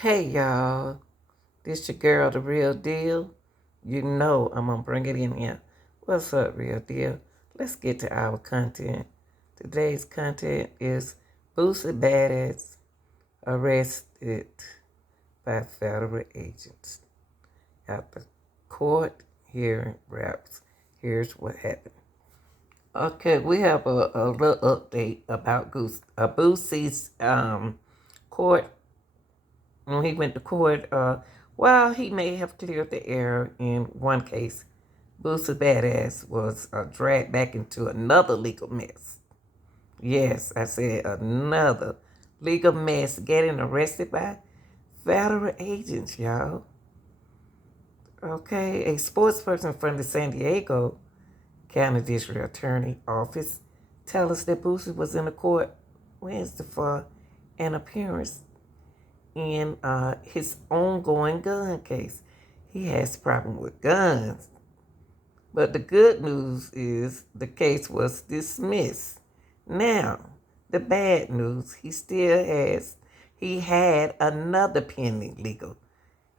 Hey y'all, this your girl, the real deal. You know I'm gonna bring it in here. What's up, real deal? Let's get to our content. Today's content is Boosie Badass arrested by federal agents at the court hearing wraps. Here's what happened. Okay, we have a little update about Boosie's court when he went to court, while he may have cleared the air in one case, Boosie Badass was dragged back into another legal mess. Yes, I said another legal mess, getting arrested by federal agents, y'all. Okay, a sportsperson from the San Diego County District Attorney Office tell us that Boosie was in the court Wednesday for an appearance in his ongoing gun case. He has a problem with guns. But the good news is the case was dismissed. Now, the bad news, he had another pending legal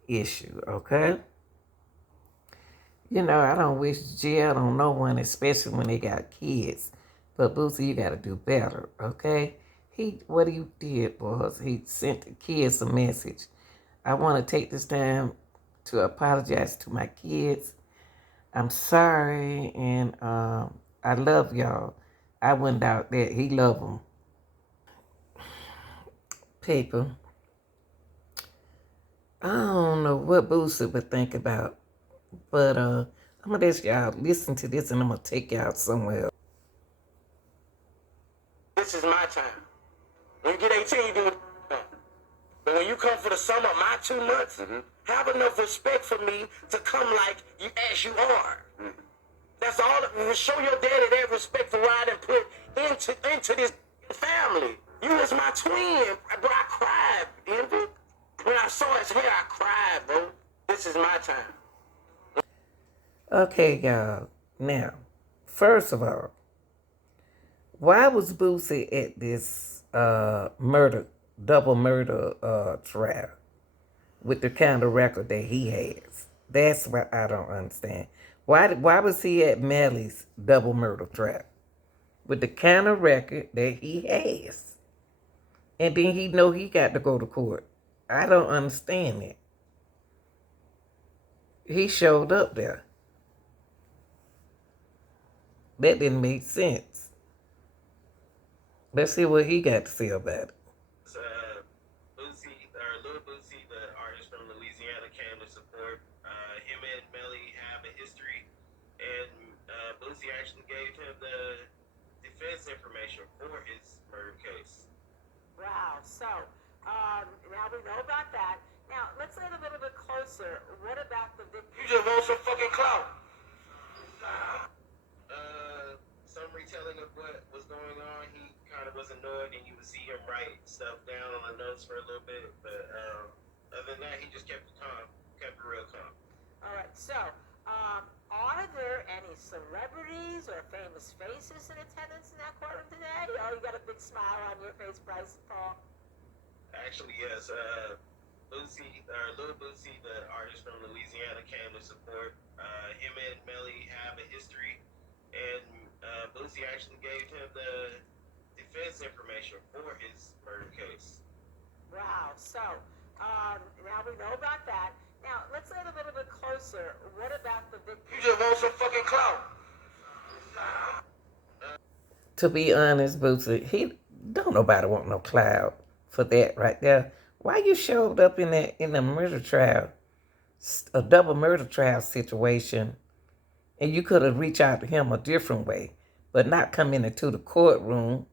issue, okay? You know, I don't wish jail on no one, especially when they got kids. But Boosie, you gotta do better, okay? What he did was he sent the kids a message. I want to take this time to apologize to my kids. I'm sorry, and I love y'all. I went out there. He loved them. People, I don't know what Boosie would think about, but I'm gonna let y'all listen to this, and I'm gonna take y'all somewhere else. This is my time. When you get 18, you do it. But when you come for the summer, my 2 months, have enough respect for me to come like you as you are. That's all. Show your daddy that respect for what I done put into this family. You was my twin, bro. I cried, Envy. When I saw his hair, I cried, bro. This is my time. Okay, y'all. Now, first of all, why was Boosie at this double murder trial with the kind of record that he has? That's what I don't understand. Why was he at Melly's double murder trial with the kind of record that he has? And then he know he got to go to court. I don't understand it. He showed up there. That didn't make sense. Let's see what he got to say about it. Boosie, or Lil Boosie, the artist from Louisiana, came to support. Him and Melly have a history, and Boosie actually gave him the defense information for his murder case. Wow. So now we know about that. Now let's get a little bit closer. What about the victim? You just want some fucking clout. Some retelling of what was going on, he kind of was annoyed, and you would see him write stuff down on the notes for a little bit. But other than that, he just kept it calm, kept it real calm. All right. So are there any celebrities or famous faces in attendance in that courtroom today? Oh, you got a big smile on your face, Bryce Paul. Actually, yes. Boosie, or Lil Boosie, the artist from Louisiana, came to support. Him and Melly have a history, and Boosie actually gave him the defense information for his murder case. Wow. So now we know about that. Now let's get a little bit closer. What about the victim? You just want some fucking clout. To be honest, Boosie, he don't nobody want no cloud for that right there. Why you showed up in the murder trial, a double murder trial situation, and you could have reached out to him a different way, but not come into the courtroom,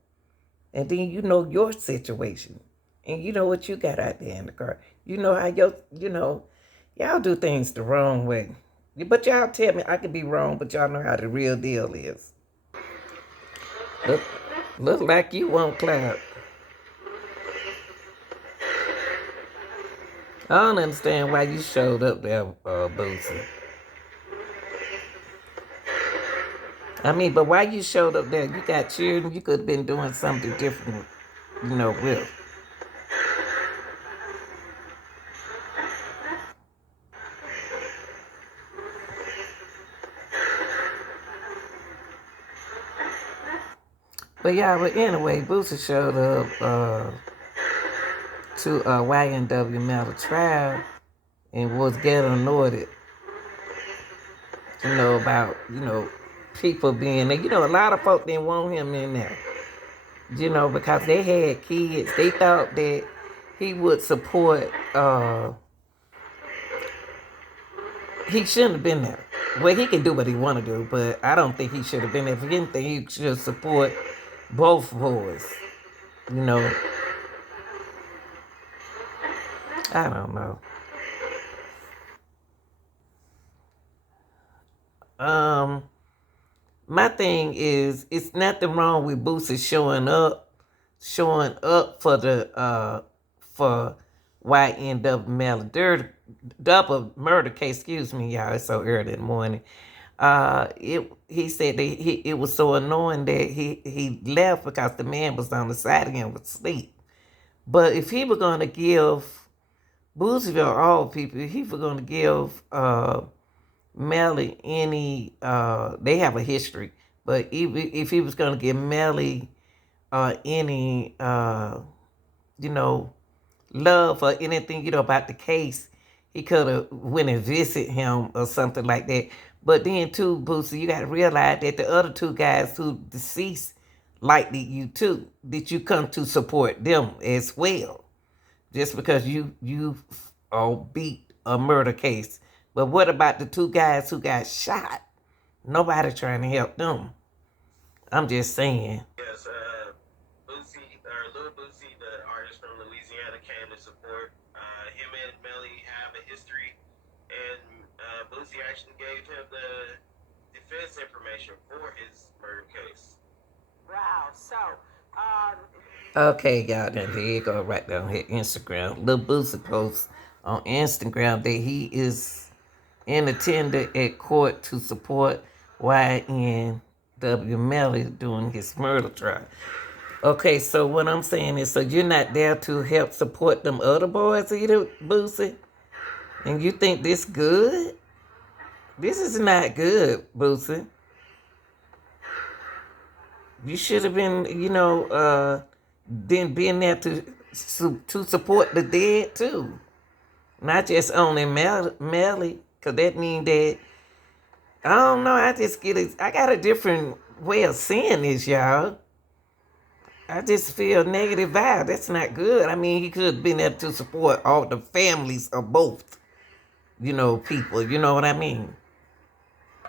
and then you know your situation, and you know what you got out there in the car. You know how y'all do things the wrong way. But y'all tell me I could be wrong, but y'all know how the real deal is. Look like you want clout. I don't understand why you showed up there, Boosie. I mean, but why you showed up there? You got children. You could have been doing something different, with. but anyway, Boosie showed up to YNW Metal trial and was getting annoyed, about, people being there. A lot of folk didn't want him in there, because they had kids. They thought that he would support, he shouldn't have been there. Well, he can do what he want to do, but I don't think he should have been there. For anything, he should support both boys, you know. I don't know. My thing is, it's nothing wrong with Boosie showing up for the for YNW Melody double murder case. Excuse me, y'all. It's so early in the morning. He said that it was so annoying that he left because the man was on the side of him with sleep. But if he were going to give Boosie or all people, if he was going to give Melly any, they have a history, but if he was going to give Melly any, love or anything, about the case, he could have went and visit him or something like that. But then too, Boosie, you got to realize that the other two guys who deceased liked you too. Did you come to support them as well? Just because you beat a murder case. But what about the two guys who got shot? Nobody trying to help them. I'm just saying. Yes, Boosie, or Lil Boosie, the artist from Louisiana, came to support. Him and Melly have a history, and Boosie actually gave him the defense information for his murder case. Wow. So, Okay, y'all, then there you go right down here, Instagram. Lil Boosie posts on Instagram that he is in attendance at court to support YNW Melly doing his murder trial. Okay, so what I'm saying is, so you're not there to help support them other boys either, Boosie? And you think this good? This is not good, Boosie. You should have been, then being there to support the dead too. Not just only Melly, because that means that, I don't know, I got a different way of seeing this, y'all. I just feel negative vibe. That's not good. I mean, he could have been there to support all the families of both, people. You know what I mean?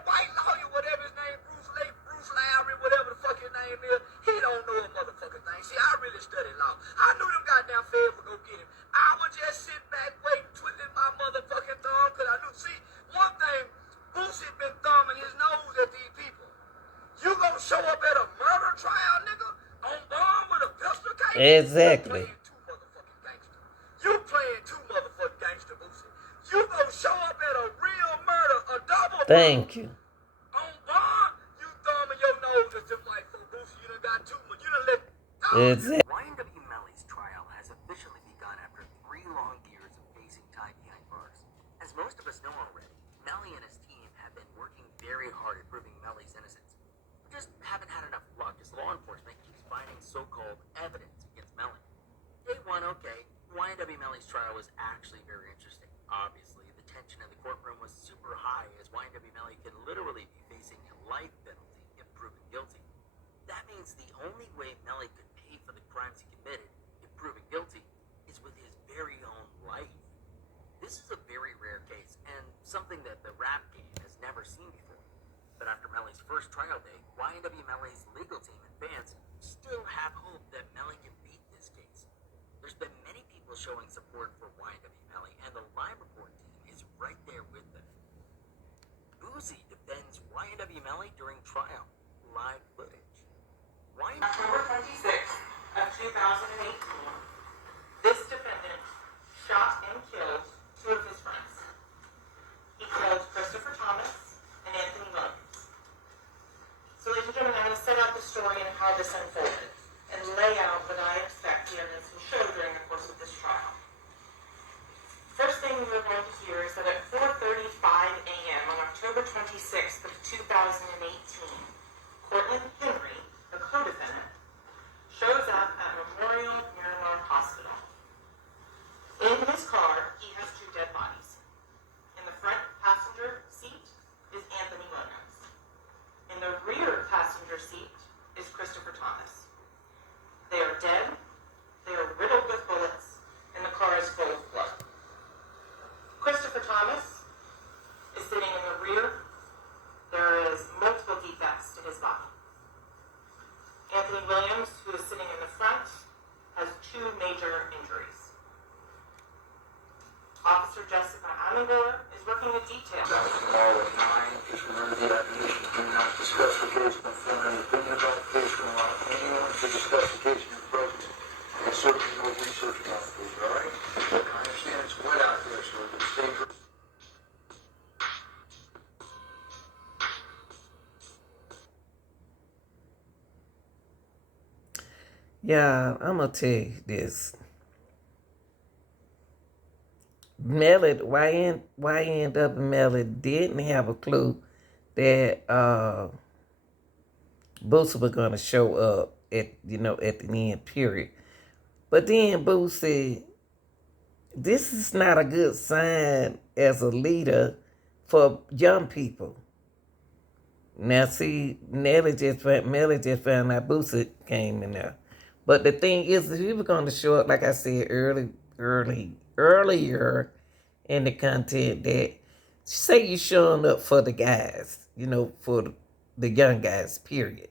White lawyer, whatever his name, Bruce Lowry, whatever the fuck his name is, he don't know a motherfucking thing. See, I really studied law. I knew them goddamn feds would go get him. I would just sit back, waiting, twiddling my motherfucking thumb, because I knew, see, one thing, Boosie been thumbing his nose at these people. You gonna show up at a murder trial, nigga, on bond with a pistol case? Exactly. You playing too motherfucking gangster, Boosie. You gonna show up at a real murder, a double murder. Thank you. On bond, you thumbing your nose at them white folk, Boosie. You done got too much. You done let... Exactly. YNW Melly's trial has officially begun after 3 long years of facing time behind bars. As most of us know already, Melly and his team have been working very hard at proving Melly's innocence. We just haven't had enough luck as law enforcement keeps finding so-called evidence against Melly. Day one, okay, YNW Melly's trial was actually very interesting. Obviously, the tension in the courtroom was super high as YNW Melly could literally be facing a life penalty if proven guilty. That means the only way Melly could pay for the crimes he committed, if proven guilty, is with his very own life. This is a very rare case, and something that the rap game has never seen before. But after Melly's first trial day, YNW Melly's legal team and fans still have hope that Melly can beat this case. There's been many people showing support for YNW Melly, and the Live Report team is right there with them. Boosie defends YNW Melly during trial. Live footage. October 26th of 2018, this defendant shot and killed 2 of his friends. He killed Christopher Thomas and Anthony Williams. So, ladies and gentlemen, I'm going to set out the story and how this unfolded and lay out what I expect the evidence will show during the course of this trial. First thing we're going to hear is that at 4:35 a.m. on October 26th of 2018, Cortland Henry, the co-defendant, Officer Jessica Amangor is working the details. Tomorrow at 9, just remember the admonition, do not discuss the case, confirm any opinion about the case, don't allow anyone to discuss the case in your presence, and certainly no research about the case, all right? I understand it's wet out there, so it's dangerous. Yeah, I'm gonna tell you this. Melody, YNW Melody didn't have a clue that Boosie was gonna show up at the end, period. But then Boosie, this is not a good sign as a leader for young people. Now see, Melody just found out Boosie came in there. But the thing is, if he was going to show up, like I said earlier in the content, that say you're showing up for the guys, for the young guys, period.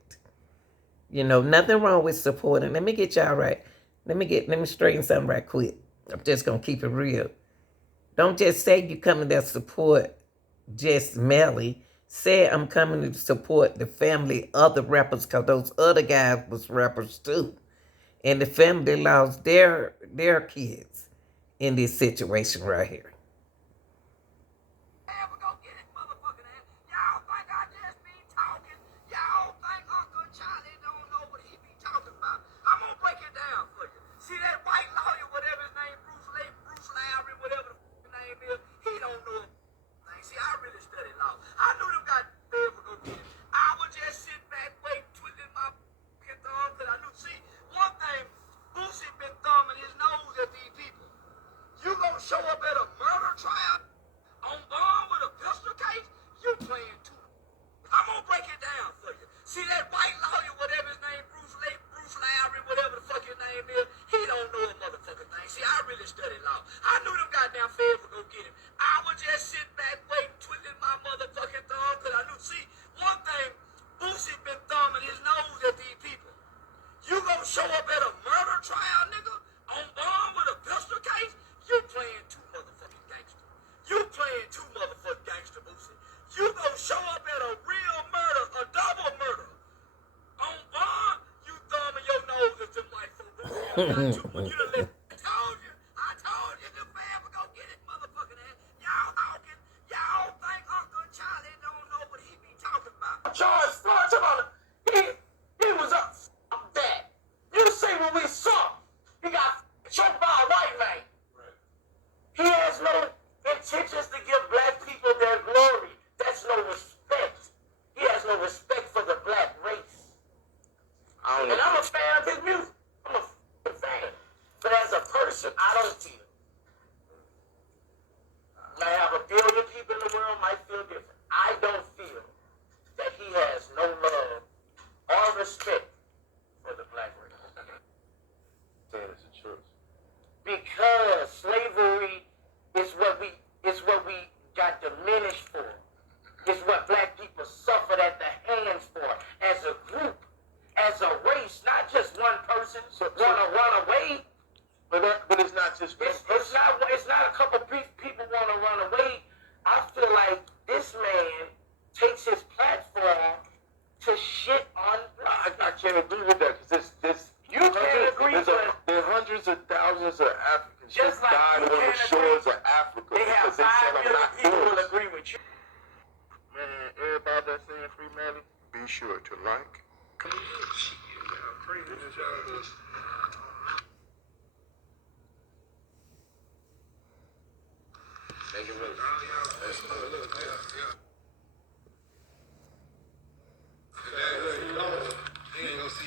Nothing wrong with supporting. Let me get y'all right. Let me straighten something right quick. I'm just going to keep it real. Don't just say you coming to support just Melly. Say I'm coming to support the family of the rappers, because those other guys was rappers too. And the family lost their kids in this situation right here. Show up at a murder trial on bond with a pistol case, you playing too. I'm gonna break it down for you. See that white lawyer, whatever his name, Bruce Lowry, whatever the fuck his name is, he don't know a motherfucking thing. See, I really studied law. I knew them goddamn feds would go get him. I would just sit back, waiting, twiddling my motherfucking thumb, because I knew, see, one thing, Boosie been thumbing his nose at these people. You gonna show up at a murder trial, nigga, on bond with a pistol case? You playing too motherfucking gangster. You playing too motherfucking gangster, Boosie. You gonna show up at a real murder, a double murder. On bond, you thumbing your nose at them white folk. I told you the man was gonna get his motherfucking ass. Y'all think Uncle Charlie don't know what he be talking about. George Floyd, he was up that. You see what we saw. He got choked by a white man. He has no intentions to give black people their glory. That's no respect. He has no respect for the black race. And I'm a fan of his music. I'm a fan. But as a person, I don't feel. I have 1 billion people in the world might feel different. I don't feel that he has no love or respect for the black race. That is a choice. Because slavery is what we got diminished for. It's what black people suffered at the hands for, as a group, as a race, not just one person want to run away. But it's not just one person. It's not a couple people want to run away. I feel like this man takes his platform to shit on black. I can't agree with that, because You can't agree with it. there are hundreds of thousands of Africans Just just like died you on the can't shores of Africa They have because they said 5 I'm million not people will yours. agree with you. Man, everybody that's saying free Melly, be sure to like.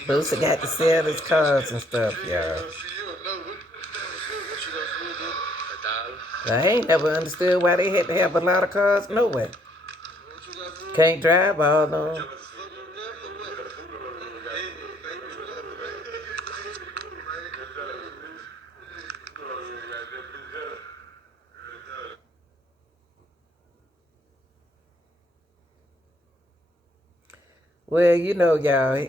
Boosie got to sell his cars and stuff, y'all. I ain't never understood why they had to have a lot of cars nowhere. Can't drive all of them. Well, y'all,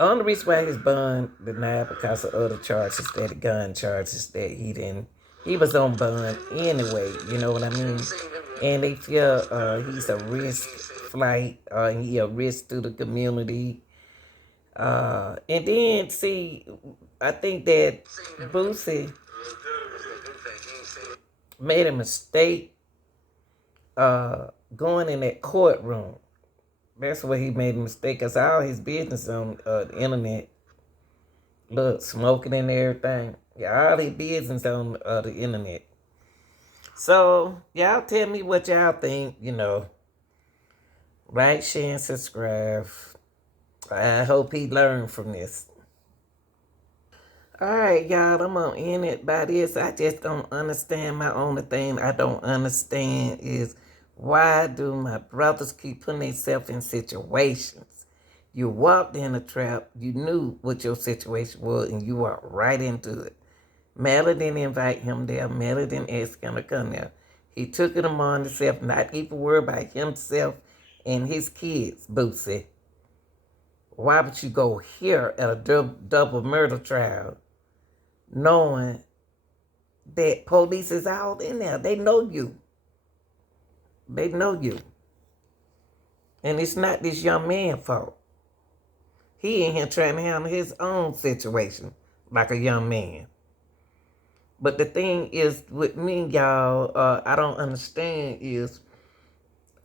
only reason why his bond denied because of other charges, that gun charges that he didn't He was on bond anyway, you know what I mean? And they feel he's a risk flight, he a risk to the community. And then see, I think that Boosie made a mistake going in that courtroom. That's where he made a mistake, because all his business on the internet, look, smoking and everything. Yeah, all his business on the internet. So, y'all tell me what y'all think, you know. Like, share, and subscribe. I hope he learned from this. Alright, y'all, I'm gonna end it by this. I just don't understand. My only thing I don't understand is, why do my brothers keep putting themselves in situations? You walked in a trap, you knew what your situation was, and you walked right into it. Melly didn't invite him there. Melly didn't ask him to come there. He took it upon himself, not even worry about himself and his kids, Boosie. Why would you go here at a double murder trial knowing that police is out in there? They know you. They know you. And it's not this young man's fault. He in here trying to handle his own situation like a young man. But the thing is with me, y'all, I don't understand is,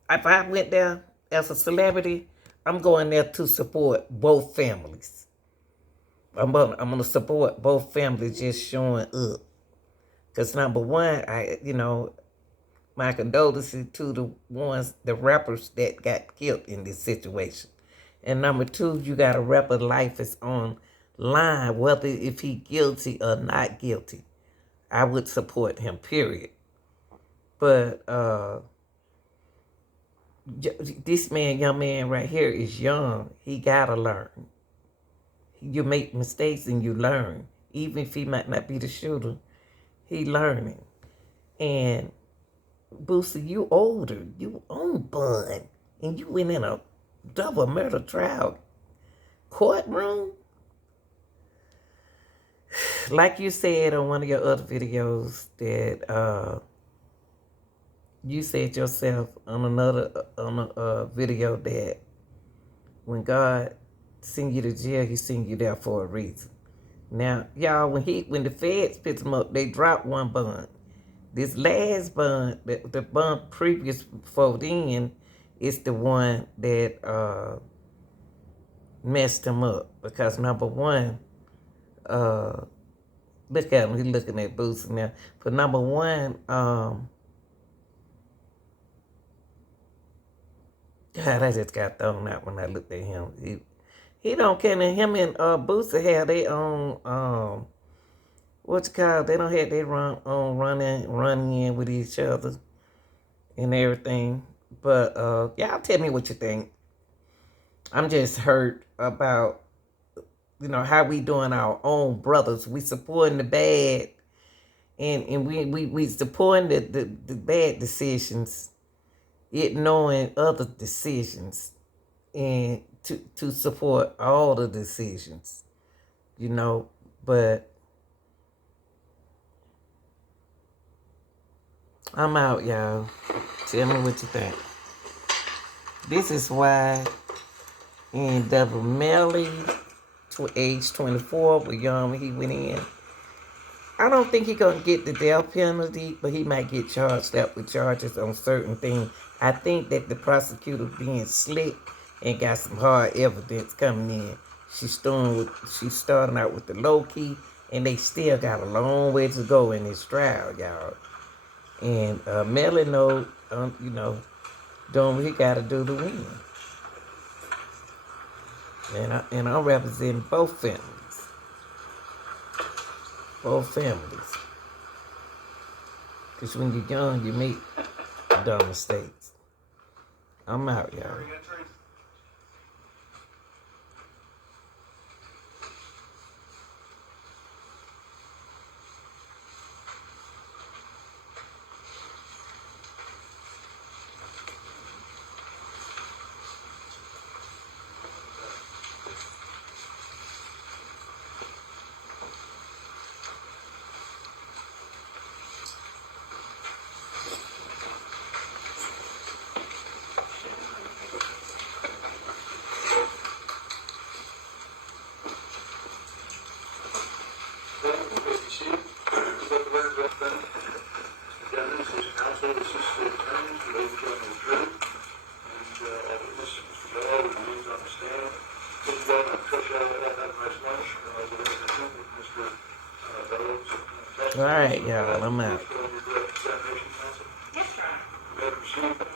if I went there as a celebrity, I'm going there to support both families. I'm gonna support both families just showing up. Cause number one, my condolences to the rappers that got killed in this situation. And number two, you got a rapper life is on line, whether if he guilty or not guilty. I would support him, period. But this young man right here is young. He gotta learn. You make mistakes and you learn. Even if he might not be the shooter, he learning. And Boosie, you older. You on bond. And you went in a double murder trial courtroom. Like you said on one of your other videos that you said yourself on a video that when God send you to jail, he send you there for a reason. Now, y'all, when the feds picked him up, they dropped one bond. This last bond, the bond previous before then, is the one that messed him up. Because number one, look at him, he's looking at Boosie now. For number one, God, I just got thrown out when I looked at him. He don't care. Him and Boosie have their own they don't have their own run in with each other and everything. But y'all tell me what you think. I'm just hurt about how we doing our own brothers. We supporting the bad, and we supporting the bad decisions, ignoring other decisions, and to support all the decisions, but I'm out, y'all. Tell me what you think. This is why in Devil Melly, age 24, was young when he went in. I don't think he's going to get the death penalty, but he might get charged up with charges on certain things. I think that the prosecutor being slick and got some hard evidence coming in. She's starting out with the low key, and they still got a long way to go in this trial, y'all. And Melly know, doing what he got to do to win. And I'm representing both families. Both families. Because when you're young, you make dumb mistakes. I'm out, y'all. the assistant attorneys, the ladies and gentlemen of the jury, and our witness, Mr. Bell, who remains on the stand. Please welcome Tricia. Have a nice lunch. We're going to continue with Mr. Bell's testimony. All right, y'all, I'm out. Examination, counsel. Yes, Your Honor. You may proceed.